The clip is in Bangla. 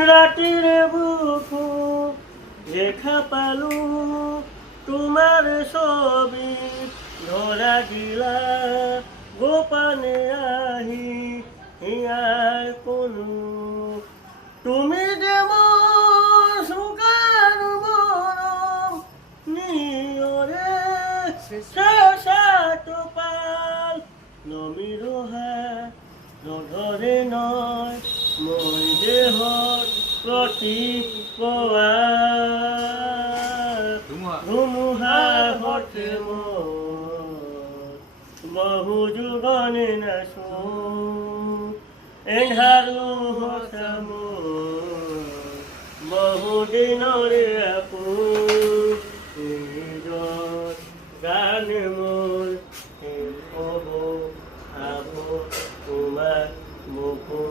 রাতির বুকু দেখা পালু তোমার ছবি ধরা দিলা গোপনে আহি হিয়ার কোনো তুমি যেমন সুকার মরম নিয়রে শেষাত পাল নমিরহা নধরে নয় মই দেহত প্ৰতি ধুমুহা হতে বহু যুগনে নাচো এন্ধাৰো হতাম বহু দিনৰে আপো নিজৰ গান মোৰ হ'ব আব তোমাক মোকো